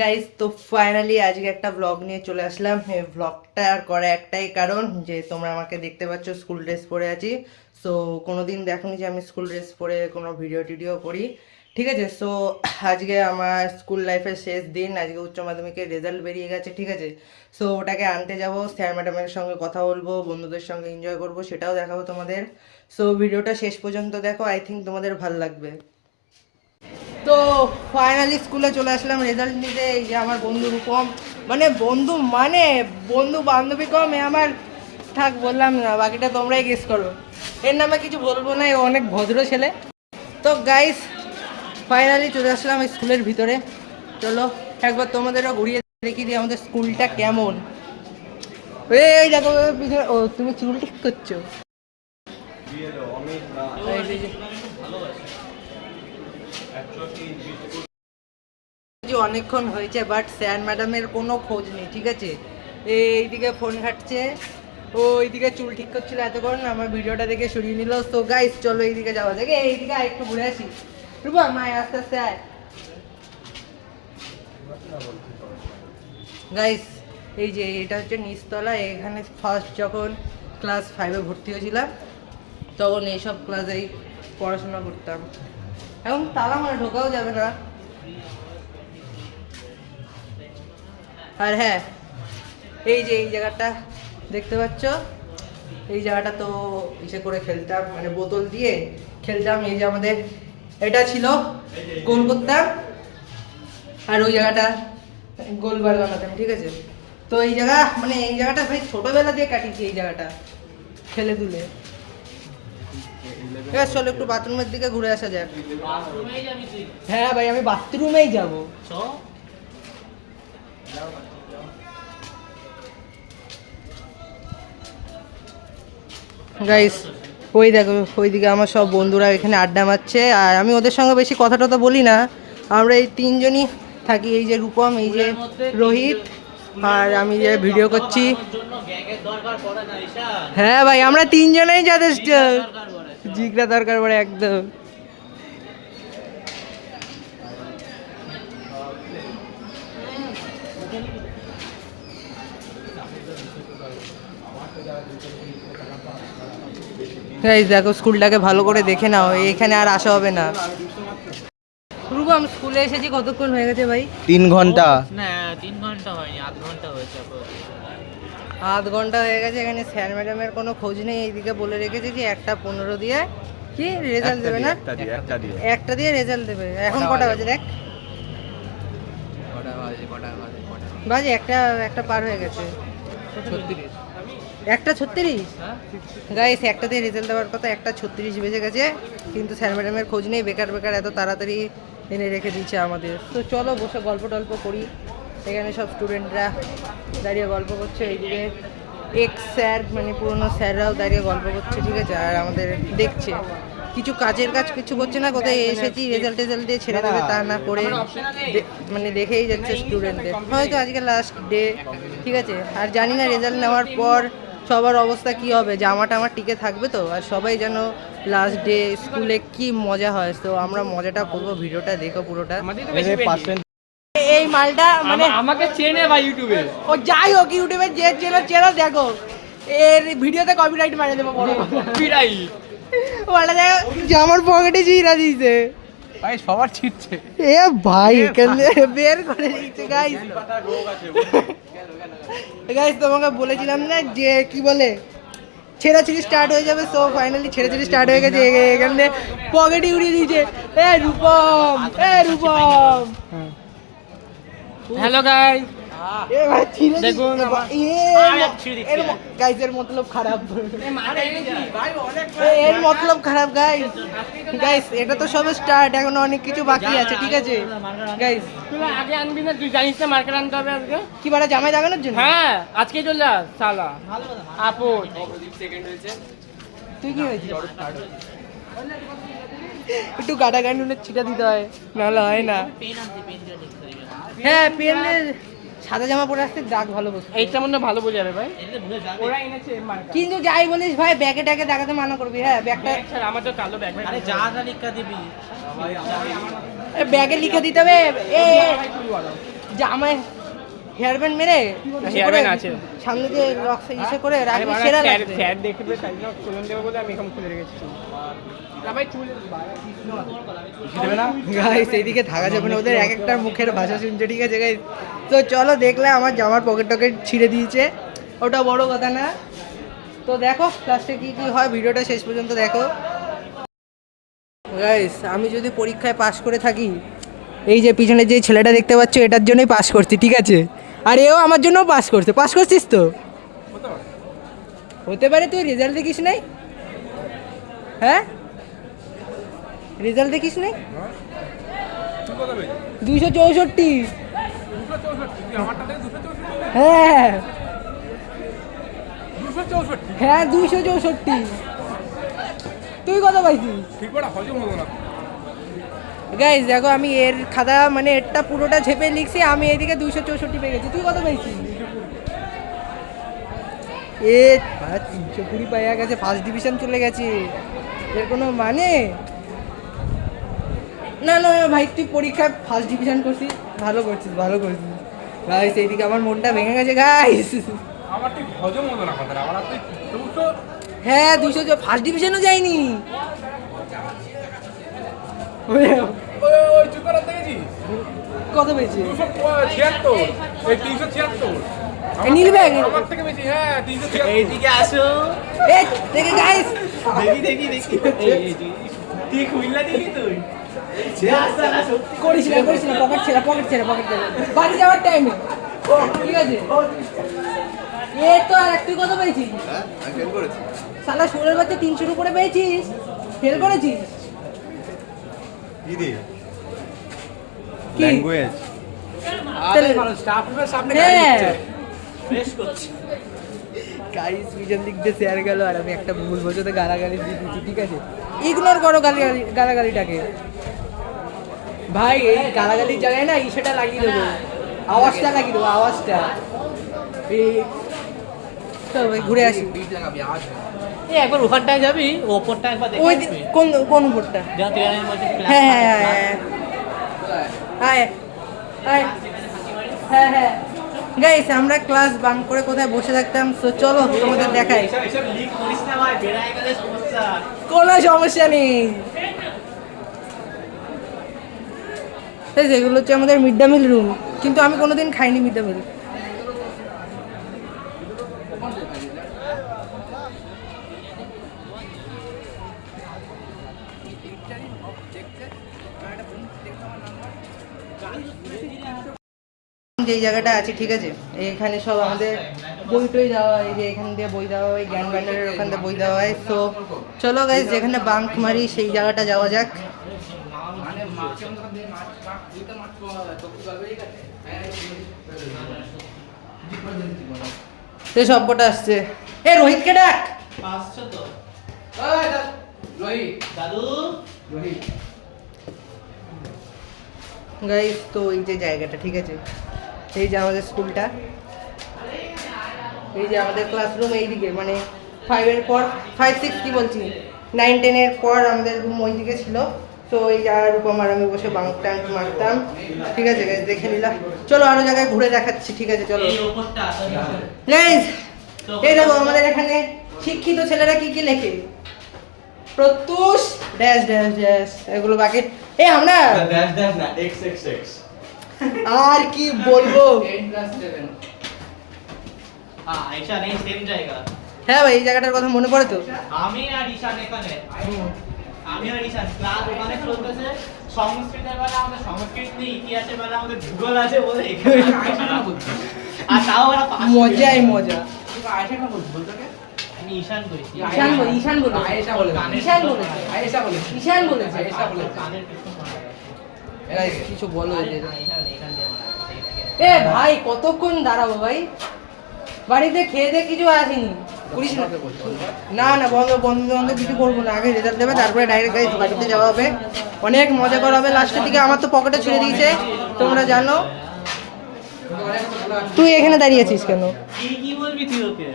Guys, তো finally আজকে একটা ব্লগ নিয়ে চলে আসলাম। এই ব্লগটা করা একটাই কারণ যে তোমরা আমাকে দেখতে পাচ্ছ স্কুল ড্রেস পরে আছি। সো কোনোদিন দেখোনি যে আমি স্কুল ড্রেস পরে কোনো ভিডিও টিডিও করি, ঠিক আছে। সো আজকে আমার স্কুল লাইফের শেষ দিন, আজকে উচ্চ মাধ্যমিকের রেজাল্ট বেরিয়ে গেছে, ঠিক আছে। সো ওটাকে আনতে যাব, স্যার ম্যাডামের সঙ্গে কথা বলবো, বন্ধুদের সঙ্গে এনজয় করব, সেটাও দেখাবো তোমাদের। সো ভিডিওটা শেষ পর্যন্ত দেখো, আই থিঙ্ক তোমাদের ভালো লাগবে। তো ফাইনালি স্কুলে চলে আসলাম রেজাল্ট নিতে। এই যে আমার বন্ধু রূপম, বন্ধু বান্ধবী কম, এ আমার থাক বললাম না, বাকিটা তোমরাই গেস করো। এর নামে কিছু বলবো না, ও অনেক ভদ্র ছেলে। তো গাইস ফাইনালি চলে আসলাম স্কুলের ভিতরে। চলো একবার তোমাদেরও ঘুরিয়ে দেখিয়ে দিই আমাদের স্কুলটা কেমন। এই দেখো পিছনে, ও তুমি চুল ঠিক করছো। অনেকক্ষণ হয়েছে বাট স্যার ম্যাডামের কোনো খোঁজ নেই, ঠিক আছে। এইদিকে ফোন ঘাটছে, ও এইদিকে চুল ঠিক করছিল এতক্ষণ, আমার ভিডিওটা দেখে সরিয়ে নিল। তো গাইস চলো এইদিকে যাওয়া যাক, এইদিকে একটু ঘুরে আসি। রূপা মায় আস্তে আস্তে আয়। গাইস এই যে এটা হচ্ছে নিচতলা, এখানে ফার্স্ট যখন ক্লাস 5-এ ভর্তি হয়েছিলাম তখন এইসব ক্লাসেই পড়াশোনা করতাম। এখন তালা মানে ঢোকাও যাবে না। আর হ্যাঁ, এই যে এই জায়গাটা দেখতে পাচ্ছ, এই জায়গাটা তো ইসে করে খেলতাম, মানে বোতল দিয়ে খেলতাম। এই যে আমাদের এটা ছিল, গোল করতাম, আর ওই জায়গাটা গোলবার বানাতাম, ঠিক আছে। তো এই জায়গা মানে এই জায়গাটা ভাই ছোটবেলা দিয়ে কাটিয়েছি, এই জায়গাটা খেলে দুলে। এবার চলো একটু বাথরুমের দিকে ঘুরে আসা যাক। হ্যাঁ ভাই, আমি বাথরুমেই যাবো। গাইস ওই দেখো, ওইদিকে আমার সব বন্ধুরা এখানে আড্ডা মারছে, আর আমি ওদের সঙ্গে বেশি কথা টথা বলি না। আমরা এই তিনজনই থাকি, এই যে রূপম, এই যে রোহিত, আর আমি যে ভিডিও করছি। হ্যাঁ ভাই, আমরা তিনজনেই যথেষ্ট, জিগরা দরকার পড়ে একদম। গাইস দেখো, স্কুলটাকে ভালো করে দেখে নাও, এখানে আর আসা হবে না। রূপম, স্কুলে এসেছি কতক্ষণ হয়ে গেছে ভাই? 3 ঘন্টা। না, 3 ঘন্টা হয়নি, আধ ঘন্টা হয়েছে। আধ ঘন্টা হয়ে গেছে, এখানে স্যার ম্যাডামের কোনো খোঁজ নেই। এইদিকে বলে রেখেছে যে 1:15 দিয়ে কি রেজাল্ট দেবে না, একটা দিয়ে রেজাল্ট দেবে। এখন কটা বাজে দেখ, বাজে একটা পার হয়ে গেছে, 1:36। গাইস একটা দিয়ে রেজাল্ট দেওয়ার কথা, 1:36 বেজে গেছে, কিন্তু স্যার ম্যাডামের খোঁজ নেই। বেকার বেকার এত তাড়াতাড়ি এনে রেখে দিচ্ছে আমাদের। তো চলো বসে গল্প টল্প করি। এখানে সব স্টুডেন্টরা দাঁড়িয়ে গল্প করছে, এইদিকে এক্স স্যার মানে পুরোনো স্যাররাও দাঁড়িয়ে গল্প করছে, ঠিক আছে। আর আমাদের দেখছে, কিছু কাজের কাজ কিছু করছে না, কোথায় এসেছি রেজাল্ট টেজাল্ট দিয়ে ছেড়ে দেবে তা না করে মানে দেখেই যাচ্ছে স্টুডেন্টদের। হয়তো আজকে লাস্ট ডে, ঠিক আছে। আর জানি না রেজাল্ট নেওয়ার পর সবার অবস্থা কি হবে, জামাটা আমার টিকে থাকবে তো। আর সবাই যেন লাস্ট ডে স্কুলে কি মজা হয়, তো আমরা মজাটা করবো। ভিডিওটা দেখো পুরোটা। এই মালটা মানে আমাকে চেনে ভাই ইউটিউবে, ও যাই হোক, ইউটিউবে যে চেনো দেখো, এর ভিডিওতে কপিরাইট মারিয়ে দেবো, বড় পিরাই ওটা দেখো জামার পকেটে চিরা দিয়েছে ভাই, সবার ছিটছে। এ ভাই এখানে বের করে দিচ্ছে। গাইস গাইস তোমাকে বলেছিলাম না যে কি বলে ছেড়াছিড়ি স্টার্ট হয়ে যাবে। সো ফাইনালি ছেড়াছিড়ি স্টার্ট হয়ে গেছে, এখানে পকেটে উড়িয়ে দিয়েছে। এ রূপম, হ্যালো গাইস, এ ভাই ছিঁড়ে দেখুন গাইসের মতলব খারাপ, এর মতলব খারাপ। গাইস গাইস এটা তো সবে স্টার্ট, এখনো অনেক কিছু বাকি আছে, ঠিক আছে। গাইস তুই আগে আনবি না? তুই জানিস না মার্কেট আনতে হবে আজকে? কি বারে জামাই দাগানোর জন্য? হ্যাঁ, আজকেই চলে যা শালা। আপদ তুই কি হয়েছিস? একটু গাটা গান্ডুনে ছিটা দিতে হয়, নাহলে হয় না। হ্যাঁ পেনের সাদা জামা পরে আসতে দাগ ভালো বসে, এইটা মনে হয় ভালো বোঝাবে ভাই। ওরা এনেছে মার্কেট। কিন্তু যাই বলিস ভাই, ব্যাগে ট্যাগে দেখাতে মানা করবি। হ্যাঁ ব্যাগটা স্যার আমার তো কালো ব্যাগ। আরে যা যা লিখা দিবি ব্যাগে লিখে দিতে হবে। এ জামায় হেয়ার ব্যান্ড মেরে Hair band আছে। সামনে যে লক ইসে করে রাখবি সেরা লাগবে। স্যার দেখবে তাই জন্য খুলে দেবো বলে আমি এখন খুলে রেখেছি না ভাই চুল গাইস এইদিকে থাকা যাবে না, ওদের এক একটা মুখের ভাষা শুনছে, ঠিক আছে গাইস? তো চলো, দেখলে আমার জামার পকেট টকেট ছিঁড়ে দিয়েছে, ওটা বড় কথা না। তো দেখো লাস্টে কি কি হয়, ভিডিওটা শেষ পর্যন্ত দেখো। গাইস আমি যদি পরীক্ষায় পাশ করে থাকি, এই যে পিছনে যে ছেলেটা দেখতে পাচ্ছ এটার জন্যই পাস করছি, ঠিক আছে? আর এও আমার জন্যও পাস করছে। পাস করছিস তো? হতে পারে। তুই রেজাল্ট দেখিস নাই? হ্যাঁ, রেজাল্ট দেখিস নাই? 264। হ্যাঁ হ্যাঁ 264। তুই কত পাইছিস? গাইস দেখো আমি এর খাতা মানে এরটা পুরোটা ঝেপে লিখছি, আমি এদিকে 264 পেয়ে গেছি। তুই কত পাইছিস? এ 320 পাইয়া গেছে, ফার্স্ট ডিভিশন চলে গেছে। এর কোনো মানে না। না ভাই, তুই পরীক্ষায় ফার্স্ট ডিভিশন করছিস, ভালো করছিস, ভালো করছিস। গাইস এইদিকে আমার মনটা ভেঙে গেছে গাইস। আমার ঠিক হজম হতো না কথাটা। আমার তুই 200 হ্যাঁ 200, ফার্স্ট ডিভিশনও যায়নি। ওই চুকারা দেখেছিস? কত পেয়েছি? 276। এই 376। নীল ব্যাগ আমার থেকে বেশি। হ্যাঁ 376। এইদিকে আসো এই দেখে গাইস, দেখি তুই খুললা দিবি তুই করিস না পকেট ছেড়া বাড়ি যাওয়ার টাইমে, ঠিক আছে? এ তো আর তুই কত পেয়েছিস? হ্যাঁ আমি ফেল করেছি। সালা 16 বাচ্চা 300 উপরে পেয়েছিস, ফেল করেছিস কি দিয়ে? কি? ল্যাঙ্গুয়েজ। স্টাফ রুমের সামনে হ্যাঁ ফ্রেশ করছি গাইস পিছন দিক দিয়ে শেয়ার গেল আর আমি একটা ভুল বোঝাতে গালাগালি দিয়ে দিচ্ছি, ঠিক আছে? ইগনোর করো গালাগালিটাকে ভাই। এই গালাগালির জায়গায় না সেটা লাগিয়ে দেবো, আওয়াজটা লাগিয়ে দেবো, আওয়াজটা। এই চল ভাই ঘুরে আসি। এই একবার ওখানটায় যাবি, ওপরটা একবার দেখে ওই আসবি কোন উপরটা? যেমন তুই এর মধ্যে ক্লাস হ্যাঁ হ্যাঁ গাইস আমরা ক্লাস বাঙ্ক করে কোথায় বসে থাকতাম, তো চলো তোমাদের দেখাই। এসব লিক করিস না ভাই, বেড়ায় গেলে সমস্যা। কোনো সমস্যা নেই। এই যে এগুলো হচ্ছে আমাদের মিড ডে মিল রুম, কিন্তু আমি কোনোদিন খাইনি মিড ডে মিল। যেই জায়গাটা আছে, ঠিক আছে, এখানে সব আমাদের বই টই দেওয়া হয়, এই যে এখান দিয়ে বই দেওয়া হয়, জ্ঞান ভান্ডারের ওখান দিয়ে বই দেওয়া হয়। তো চলো গাইস যেখানে বাঙ্ক মারি সেই জায়গাটা যাওয়া যাক। সে সব কটা আসছে। এ রোহিতকে ডাক। আসছো তো দাদু গাইস তো এই যে জায়গাটা, ঠিক আছে, এই যে আমাদের স্কুলটা, এই যে আমাদের ক্লাসরুম এইদিকে, মানে 5-এর পর 5-6 কি বলছি 9-10-এর পর আমাদের রুম ওইদিকে ছিল। তো এই জায়গার উপর আমি বসে বাঙ্ক ট্যাঙ্ক মারতাম, ঠিক আছে গাইস, দেখে নিলাম। চলো আরো জায়গায় ঘুরে দেখাচ্ছি, ঠিক আছে? চলো এই ওপরটা গাইস, এই দেখো আমাদের এখানে শিক্ষিত ছেলেরা কি কি লেখে। প্রত্যুষ ড্যাশ ড্যাশ ড্যাশ, এগুলো বাকি। এ আমরা ড্যাশ ড্যাশ না XXX। আর কি বলবো। 8+7 হ্যাঁ ঈশান এই সেম জায়গা। হ্যাঁ ভাই এই জায়গাটার কথা মনে পড়ে তো। আমি আর ঈশান এখানে, আমি আর ঈশান ক্লাস ওখানে চলতেছে। সংস্কৃতের বেলা আমাদের সংস্কৃত নেই, ইতিহাসের বেলা আমাদের ভূগোল আছে বলে এখানে আর তাও ওরা পাস মজাই মজা। আমি ঈশান কইছি। ঈশান বলেছে। কানের পিছনে মারা। গাইস কিছু বলো এদের। ঈশান এখান দিয়ে মারা। এ ভাই কতক্ষণ দাঁড়াবো ভাই, বাড়িতে খেয়ে দিয়ে কিছু আসেনি। করিস না না না, বন্ধু বান্ধব কিছু করবো না, আগে রেজাল্ট দেবে তারপরে ডাইরেক্ট গাইস বাড়িতে যাওয়া হবে, অনেক মজা করা হবে লাস্টের দিকে। আমার তো পকেটে ছেড়ে দিয়েছে তোমরা জানো। তুই এখানে দাঁড়িয়ে আছিস কেন? কি বলবি তুই ওকে?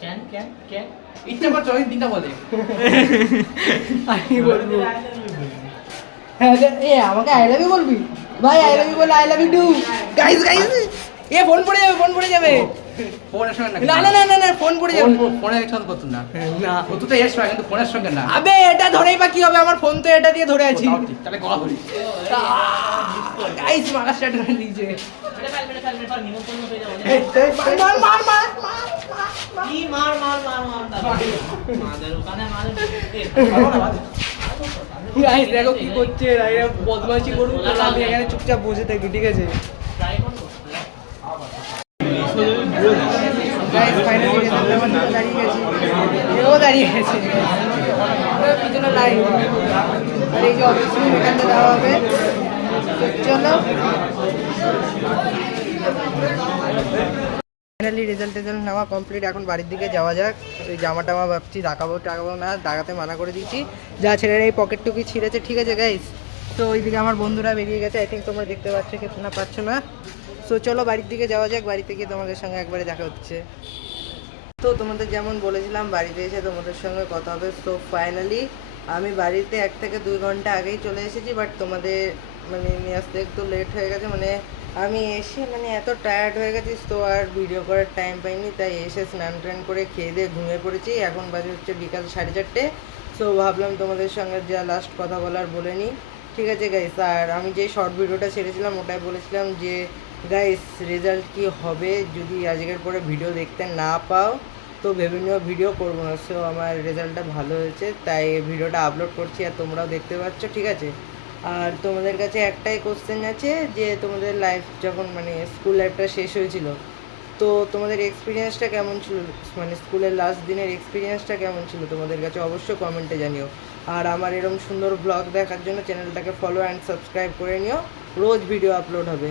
কেন কেন কেন ইচ্ছা করছে ওই দিনটা বলে। আমি বলবো। হ্যাঁ এ আমাকে আই লাভ ইউ বলবি? ভাই আই লাভ ইউ বলে I love you too guys guys এ ফোন পড়ে যাবে ফোনের সঙ্গে না না না না না ফোন পড়ে যাবে ফোনের সঙ্গে করতুম না না ও তো এর সঙ্গে কিন্তু ফোনের সঙ্গে না আবে এটা ধরেই বা কি হবে আমার ফোন তো এটা দিয়ে ধরে আছি তাও ঠিক, তাহলে গলা ধরি গাইস মারা স্টার্ট করে দিয়েছে মেরে ফেল, নিমন্ত্রণ হয়ে যাবে। মার মার মার কি মার মাদের ওখানে মার গাইস দেখো কি করছে এরা বদমাইশি করুক তাহলে আমি এখানে চুপচাপ বসে থাকি ঠিক আছে ট্রাই করবো। গাইস ফাইনালি দাঁড়িয়ে গেছি এও দাঁড়িয়ে গেছে ওর পিছনে লাইন আর এই যে অফিসে এখানটা দেওয়া হবে তো চলো ফাইনালি রেজাল্ট নেওয়া কমপ্লিট এখন বাড়ির দিকে যাওয়া যাক এই জামা টামা ভাবছি টাকাবো না দাগাতে মানা করে দিচ্ছি যা ছেলেরা এই পকেটটুকু ছিঁড়েছে ঠিক আছে গাইস তো ওইদিকে আমার বন্ধুরা বেরিয়ে গেছে আই থিঙ্ক তোমরা দেখতে পাচ্ছ কি না পাচ্ছ না সো চলো বাড়ির দিকে যাওয়া যাক বাড়িতে গিয়ে তোমাদের সঙ্গে একবারে দেখা হচ্ছে তো তোমাদের যেমন বলেছিলাম বাড়িতে এসে তোমাদের সঙ্গে কথা হবে সো ফাইনালি আমি বাড়িতে 1 থেকে 2 ঘন্টা আগেই চলে এসেছি বাট তোমাদের মানে নিয়ে আসতে একটু লেট হয়ে গেছে মানে আমি এসে মানে এত টায়ার্ড হয়ে গেছি তো আর ভিডিও করার টাইম পাইনি তাই এসে স্নান টান করে খেয়ে দিয়ে ঘুমিয়ে পড়েছি এখন বাজে হচ্ছে বিকাল 4:30 সো ভাবলাম তোমাদের সঙ্গে যা লাস্ট কথা বলার বলে নিই ঠিক আছে গাইস আর আমি যে শর্ট ভিডিওটা ছেড়েছিলাম ওটাই বলেছিলাম যে গাইস রেজাল্ট কি হবে যদি আজকের পরে ভিডিও দেখতে না পাও তো ভেবে নিও ভিডিও করবো না সো আমার রেজাল্টটা ভালো হয়েছে তাই ভিডিওটা আপলোড করছি আর তোমরাও দেখতে পাচ্ছ ঠিক আছে আর তোমাদের কাছে একটাই কোশ্চেন আছে যে তোমাদের লাইফ যখন মানে স্কুল লাইফটা শেষ হয়েছিল তো তোমাদের এক্সপিরিয়েন্সটা কেমন ছিল মানে স্কুলের লাস্ট দিনের এক্সপিরিয়েন্সটা কেমন ছিল তোমাদের কাছে অবশ্যই কমেন্টে জানিও আর আমার এরকম সুন্দর ব্লগ দেখার জন্য চ্যানেলটাকে ফলো অ্যান্ড সাবস্ক্রাইব করে নিও রোজ ভিডিও আপলোড হবে